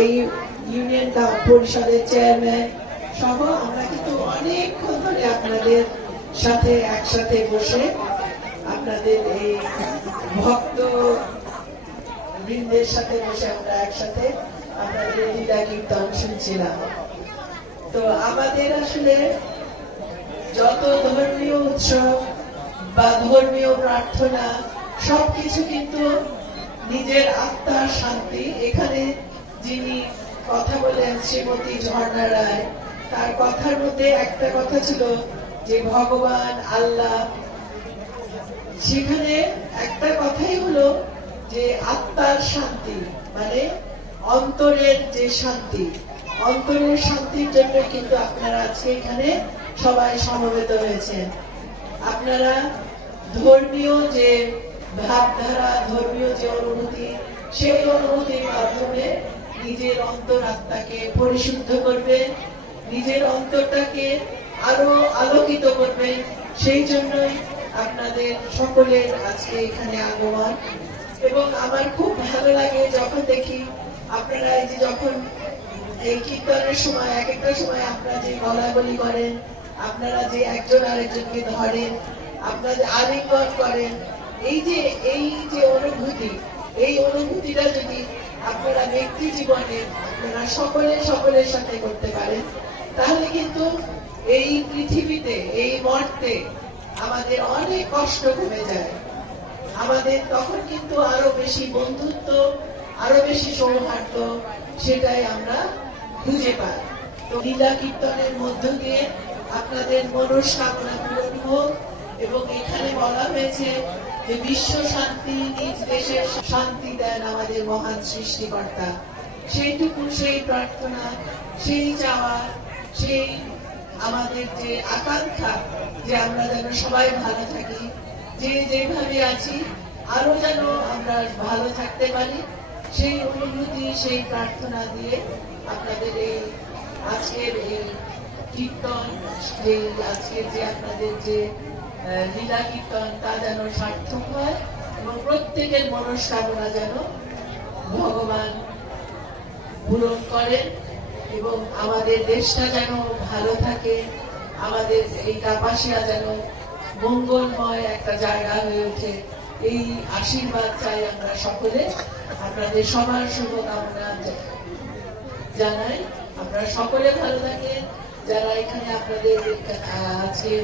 এই ইউনিয়ন পরিষদের চেয়ারম্যান সহ আমরা কিন্তু অনেকক্ষণ ধরে আপনাদের সাথে একসাথে বসে আপনাদের এই ভক্ত বৃন্দের সাথে বসে আমরা একসাথে আপনাদের লীলা কীর্তন শুনছিলাম। তো আমাদের আসলে যত ধর্মীয় উৎসব বা ধর্মীয় প্রার্থনা সবকিছু কিন্তু নিজের আত্মার শান্তি। এখানে যিনি কথা বলেন শ্রীমতী ঝর্ণা রায়, তার কথার মধ্যে একটা কথা ছিল যে ভগবান আল্লাহ, সেখানে একটা কথাই হলো যে আত্মার শান্তি, মানে অন্তরের যে শান্তি, অন্তরের শান্তির জন্য কিন্তু আপনারা আজকে এখানে সবাই সমবেত হয়েছেন। আপনারা ধর্মীয় যে ভাবধারা, ধর্মীয় যে অনুভূতি, সেই অনুভূতির মাধ্যমে নিজের অন্তর আত্মাকে পরিশুদ্ধ করবেন, নিজের অন্তরটাকে আরো আলোকিত করবেন। সেই জন্যই আপনাদের সকলের আজকে এখানে আগমন। এবং আমার খুব ভালো লাগে যখন দেখি আপনারা এই যে যখন এই কীর্তনের সময় এক একটা সময় আপনারা যে বলাবলি করেন, আপনারা যে একজন আরেকজনকে ধরেন, আপনাদের আলিঙ্গন করেন, এই যে অনুভূতি, এই অনুভূতিটা যদি আপনারা ব্যক্তি জীবনে আপনারা সকলের সাথে করতে পারেন, তাহলে কিন্তু এই পৃথিবীতে, এই মর্তে আমাদের অনেক কষ্ট কমে যায়। আমাদের তখন কিন্তু আরো বেশি বন্ধুত্ব, আরো বেশি সৌহার্দ্য, সেটাই আমরা খুঁজে পাই। তো লীলা কীর্তনের মধ্য দিয়ে আপনাদের মনস্কামনা পূরণ হোক। এবং এখানে বলা হয়েছে যে বিশ্ব শান্তি, নিজ দেশের শান্তি দেন আমাদের মহান সৃষ্টিকর্তা। সেইটুকু, সেই প্রার্থনা, সেই চাওয়া, সেই আমাদের যে আকাঙ্ক্ষা যে আমরা যেন সবাই ভালো থাকি, যে যেভাবে আছি আরো যেন আমরা ভালো থাকতে পারি, সেই অনুভূতি, সেই প্রার্থনা দিয়ে আপনাদের এই আজকের এই কীর্তন, যে আজকের যে আপনাদের যে লীলা কীর্তন, তা যেন সার্থক হয় এবং প্রত্যেকের মনস্কামনা যেন ভগবান পূরণ করেন এবং আমাদের দেশটা যেন ভালো থাকে, আমাদের এই কাপাসিয়া যেন মঙ্গলময় একটা জায়গা হয়ে ওঠে। এই আশীর্বাদ চাই আমরা সকলে। আপনাদের সবার শুভকামনা জানাই। আপনারা সকলে ভালো থাকেন। যারা এখানে আপনাদের আজকে